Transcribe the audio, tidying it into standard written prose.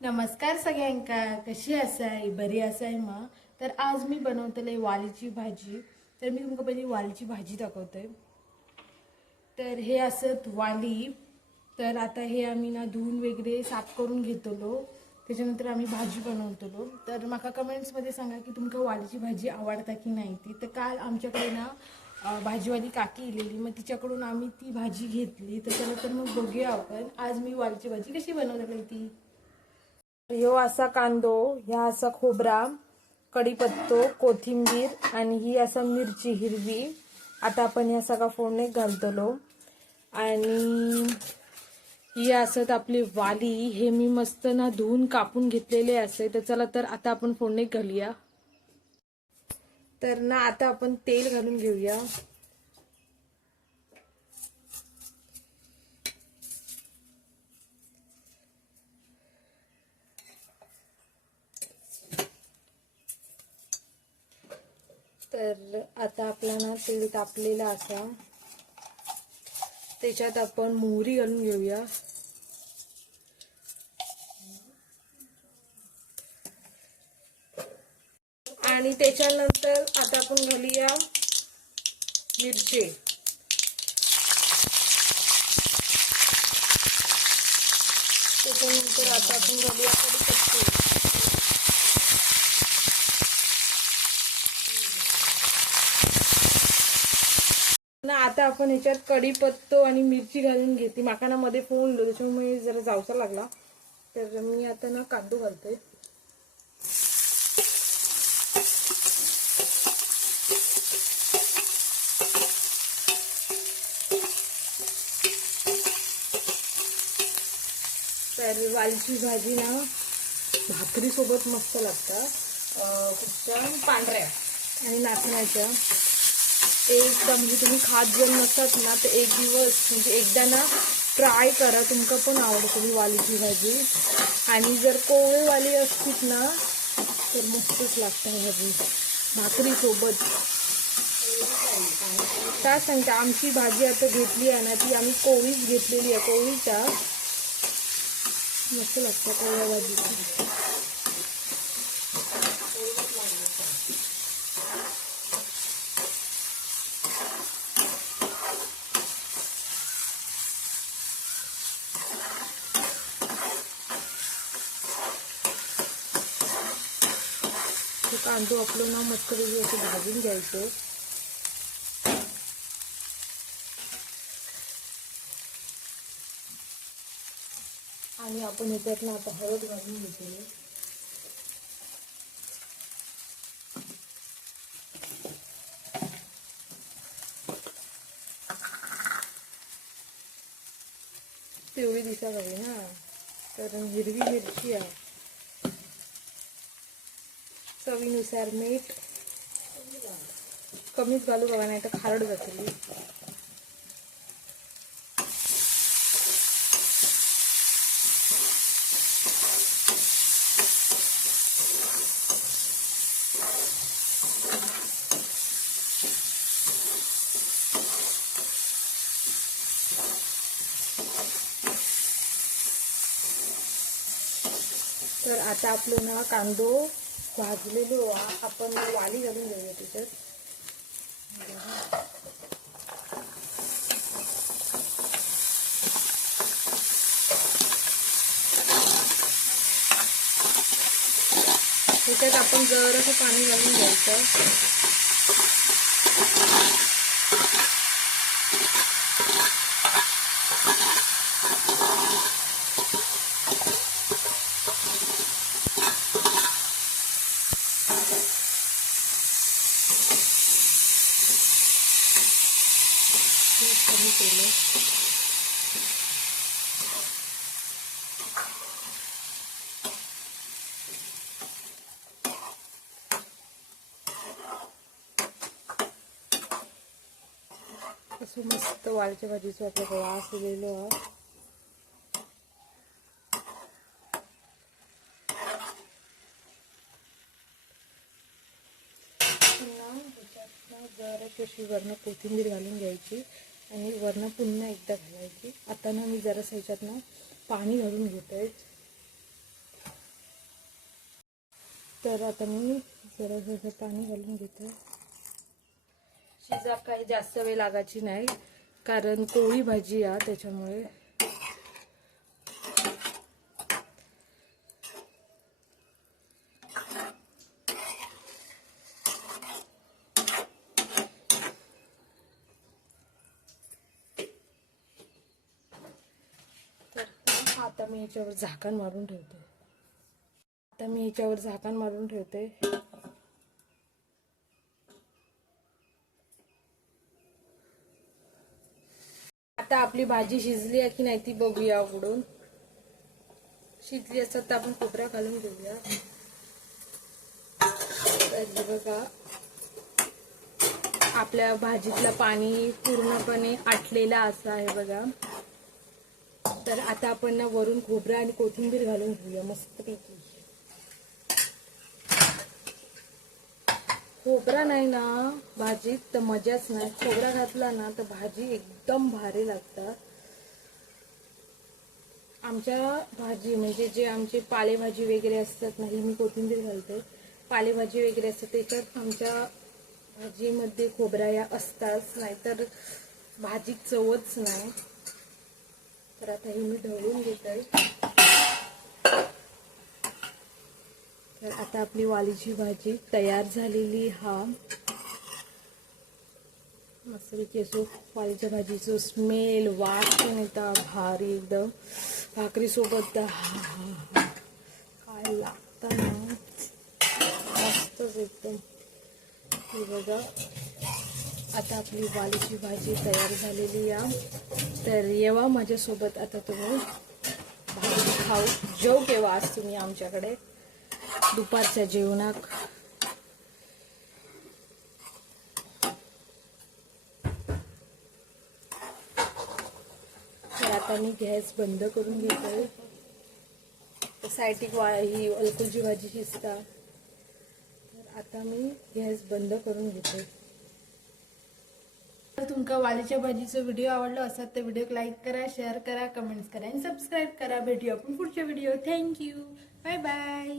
नमस्कार सगळ्यांका, कशी आसाय? बरी आसाय मा? तर आज मी बनवतले वालीची भाजी. तर मी तुमका पहिली वालीची भाजी दाखवते. तर हे असत वाली. तर आता हे आम्ही ना धुवून वगैरे साफ करून घेतलो. त्याच्यानंतर आम्ही भाजी बनवतलो. तर माका कमेंट्समध्ये सांगा की तुमका वालीची भाजी आवडता की नाही ती. तर काल आमच्याकडे ना भाजीवाली काकी इलेली, मग तिच्याकडून आम्ही ती भाजी घेतली. तर चला तर मग बघूया आपण आज मी वालीची भाजी कशी बनवतली ती. ह्यो असा कांदो, ह्या असा खोबरा, कढीपत्तो, कोथिंबीर आणि ही असा मिरची हिरवी. आता आपण या सगळा फोडणीत घालतलो. आणि ही असत आपली वाली. हे मी मस्त ना धुवून कापून घेतलेले असे. तर चला तर आता आपण फोडणीत घालूया. तर ना आता आपण तेल घालून घेऊया. तर आता आपला ना तेल तापलेलं असा. त्याच्यात आपण मोहरी घालून घेऊया. आणि त्याच्यानंतर आता आपण घालूया मिरची. त्याच्यानंतर आता आपण घालूया कढीपत्तो. ना आता आपण ह्याच्यात कढीपत्तो आणि मिरची घालून घेते. माकाना मध्ये फोडलो त्याच्यामुळे जरा जावसा लागला. तर मी आता ना कांदो घालते. तर वालीची भाजी ना भाकरी सोबत मस्त लागतात. कुठच्या पांढऱ्या आणि नाचण्याच्या. एकदा म्हणजे तुम्ही खात जर नसतात ना तर एक दिवस म्हणजे एकदा ना ट्राय करा, तुमका पण आवडते वालीची भाजी. आणि जर कोवळीवाली असतील ना तर मस्तच लागतं भाजी भाकरी सोबत. काय सांगता, आमची भाजी आता घेतली आहे ना ती आम्ही कोवळीच घेतलेली आहे. कोवळीचा मस्त लागतं कोवळ्या भाजीची. कांदो आपलं ना मस्तपैकी असं भाजून घ्यायचं. आणि आपण ह्याच्यात ना आता हळद घालून घेतो. पिवळी दिसा पाहिजे ना, कारण हिरवी मिरची आहे. चवीनुसार मीठ कमीच घालू बघा, नाही तर खारड जातली. तर आता आपलं ना कांदो भाजलेलो आपण वाली घालून घेऊया त्याच्यात. त्याच्यात आपण जरासं पाणी घालून घ्यायचं. कमी केलं. असं मस्त वालच्या भाजीचं आपल्याला वास दिलेलो आहे. जरा कशी वरण कोथिंबीर घालून घ्यायची आणि वरण पुन्हा एकदा घालायची. आता ना मी जरा ह्याच्यात ना पाणी घालून घेतोय. तर आता मी जरा पाणी घालून घेते. शिजाक काही जास्त वेळ लागायची नाही कारण कोवळी भाजी आहे त्याच्यामुळे. तर आता मी याच्यावर झाकण मारून ठेवते. आता आपली भाजी शिजली आहे की नाही ती बघूया उघडून. शिजली असतात तर आपण खोबरा घालून घेऊया. तर बघा आपल्या भाजीतलं पाणी पूर्णपणे आटलेलं असं आहे बघा. तर आता आपण ना वरून खोबरा आणि कोथिंबीर घालून घेऊया मस्तपैकी. खोबरा नाही ना भाजीत तर मजाच नाही. खोबरा घातला ना तर भाजी एकदम भारी लागतात. आमच्या भाजी म्हणजे जे आमचे पालेभाजी वगैरे असतात ना, ही मी कोथिंबीर घालते. पालेभाजी वगैरे असतात त्याच्यात आमच्या भाजीमध्ये खोबरा या असताच, नाहीतर भाजी चवच नाही. तर आता ही मी ढवळून घेते. तर आता आपली वालीची भाजी तयार झालेली. मस्तपैकी असो वालीच्या भाजीचं स्मेल वास पण येता भारी एकदम. भाकरी सोबत काय लागतं ना मस्तच एकदम. हे बघा आता आपली वालीची भाजी तयार झालेली आहे. तर येवा माझ्यासोबत आता तुम्ही भाजी खाऊ. जेव केव्हा आज तुम्ही आमच्याकडे दुपारच्या जेवणाक. तर आता मी गॅस बंद करून घेतोय. सायटिक ही अलकुची भाजी शिजता. तर आता मी गॅस बंद करून घेतोय. जर तुमका वालीच्या भाजीचा व्हिडिओ आवडला असेल तर व्हिडिओ लाईक करा, शेअर करा, कमेंट्स करा आणि सबस्क्राईब करा. भेटूया आपण पुढच्या व्हिडिओ. थँक्यू. Bye bye.